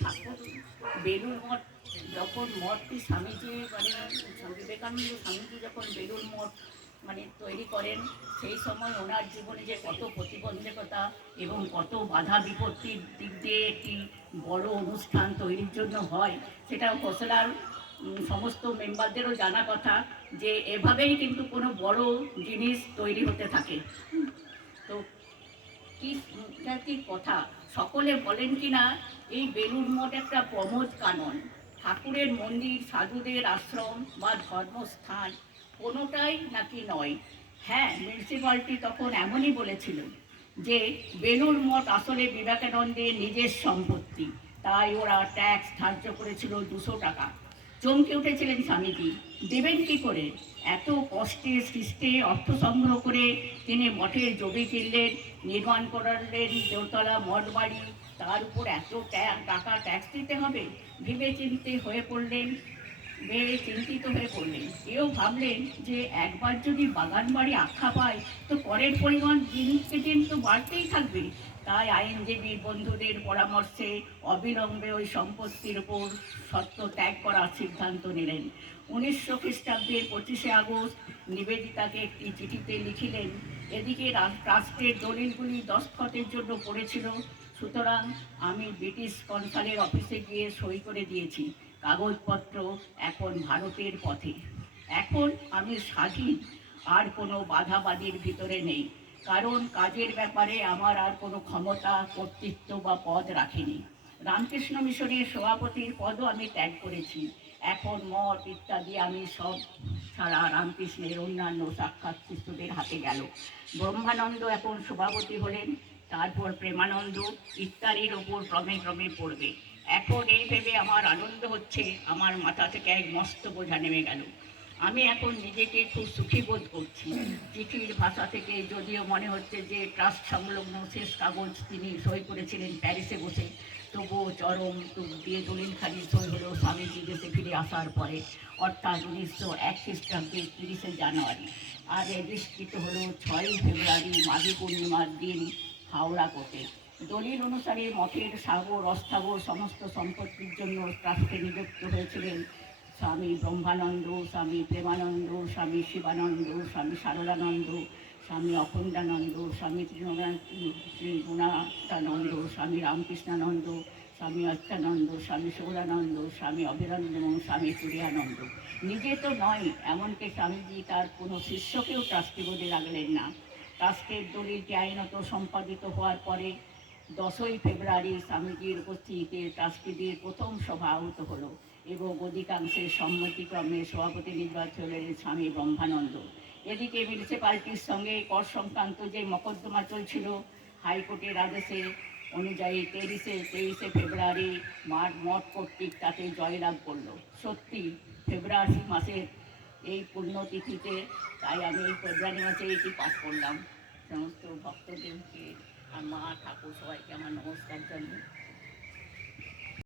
ঠাকুর বেলুর মঠ, যখন মঠটি স্বামীজি মানে বিবেকানন্দ স্বামীজি যখন বেলুর মঠ মানে তৈরি করেন, সেই সময় ওনার জীবনে যে কত প্রতিবন্ধকতা এবং কত বাধা বিপত্তির দিক দিয়ে একটি বড় অনুষ্ঠান তৈরির জন্য হয় সেটা খোসলার সমস্ত মেম্বারদেরও জানা কথা যে এভাবেই কিন্তু কোনো বড় জিনিস তৈরি হতে থাকে। তো কি কি কথা সকলে বলেন কি না এই বেলুর মঠ একটা প্রমোদ কানন। ঠাকুরের মন্দির, সাধুদের আশ্রম বা ধর্মস্থান কোনোটাই নাকি নয়। হ্যাঁ মিউনিসিপ্যালিটি তখন এমনই বলেছিল যে বেলুর মঠ আসলে বিবেকানন্দের নিজের সম্পত্তি। তাই ওরা ট্যাক্স ধার্য করেছিল দুশো টাকা। চমকে উঠেছিলেন স্বামীজি। দেবেন কি করে? এত কষ্টে সৃষ্টে অর্থ সংগ্রহ করে তিনি মঠের জমি কিনলেন, নির্মাণ করালেন দোতলা মঠ বাড়ি তার উপর এত টাকা ট্যাক্স দিতে হবে? ভেবে চিনতে হয়ে পড়লেন। ভেবে চিন্তিত হয়ে পড়লেন। কেউ ভাবলেন যে একবার যদি বাগান বাড়ি আখ্যা পায় তো করের পরিমাণ দিনকে দিন তো বাড়তেই থাকবে। তাই আইনজীবী বন্ধুদের পরামর্শে অবিলম্বে ওই সম্পত্তির ওপর সত্য ত্যাগ করার সিদ্ধান্ত নিলেন। উনিশশো খ্রিস্টাব্দের পঁচিশে আগস্ট নিবেদিতাকে একটি চিঠিতে লিখিলেন, এদিকে রা- ট্রাস্টের দলিলগুলি দস্তখতের জন্য পড়েছিল, সুতরাং আমি ব্রিটিশ কনসালের অফিসে গিয়ে সই করে দিয়েছি। কাগজপত্র এখন ভারতের পথে। এখন আমি স্বাধীন, আর কোনো বাধাবাদির ভিতরে নেই। কারণ কাজের ব্যাপারে আমার আর কোনো ক্ষমতা, কর্তৃত্ব বা পদ রাখিনি। রামকৃষ্ণ মিশনের সভাপতির পদও আমি ত্যাগ করেছি। এখন মঠ ইত্যাদি আমি সব ছাড়া রামকৃষ্ণের অন্যান্য সাক্ষাৎ হাতে গেল। ব্রহ্মানন্দ এখন সভাপতি হলেন, তারপর প্রেমানন্দ ইত্যাদির ওপর ক্রমে ক্রমে পড়বে। এখন এই ভেবে আমার আনন্দ হচ্ছে, আমার মাথা থেকে এক মস্ত বোঝা নেমে গেল। আমি এখন নিজেকে খুব সুখী বোধ করছি। চিঠির ভাষা থেকে যদিও মনে হচ্ছে যে ট্রাস্ট সংলগ্ন শেষ কাগজ তিনি সই করেছিলেন প্যারিসে বসে, তবুও চরম দিয়ে দলিল খালি সই হলো স্বামীজি দেশে ফিরে আসার পরে। অর্থাৎ উনিশশো এক খ্রিস্টাব্দের তিরিশে জানুয়ারি। আর রেজিস্ট্রিত হলো ছয়ই ফেব্রুয়ারি মাঘী পূর্ণিমার দিন হাওড়া কোর্টে। দলিল অনুসারে মঠের সাগর, অস্থাবর, সমস্ত সম্পত্তির জন্য ট্রাস্টে নিযুক্ত হয়েছিলেন স্বামী ব্রহ্মানন্দ, স্বামী প্রেমানন্দ, স্বামী শিবানন্দ, স্বামী সারদানন্দ, স্বামী অখণ্ডানন্দ, স্বামী ত্রিগুণানন্দ, স্বামী রামকৃষ্ণানন্দ, স্বামী অচ্যানন্দ, স্বামী সৌরানন্দ, স্বামী অভিনন্দ এবং স্বামী সূর্যানন্দ। নিজে তো নয়, এমনকি স্বামীজি তার কোনো শিষ্যকেও ট্রাস্টি বোর্ডে রাখলেন না। ট্রাস্টের দলিলটি আইনত সম্পাদিত হওয়ার পরে দশই ফেব্রুয়ারি স্বামীজির উপস্থিতিতে ট্রাস্টিদের প্রথম সভা আহত হলো এবং অধিকাংশের সম্মতিক্রমে সভাপতি নির্বাচন হলেন স্বামী ব্রহ্মানন্দ। এদিকে মিউনিসিপ্যালিটির সঙ্গে কর সংক্রান্ত যে মকদ্দমা চলছিল, হাইকোর্টের আদেশে অনুযায়ী তেইশে তেইশে ফেব্রুয়ারি মাঠ মঠ কর্তৃক তাতে জয়লাভ করল। সত্যি, ফেব্রুয়ারি মাসের এই পুণ্যতিথিতে, তাই আমি এই ফেব্রুয়ারি মাসে এটি পাঠ করলাম। সমস্ত ভক্তদেরকে আর মা ঠাকুর সবাইকে আমার নমস্কার জানাই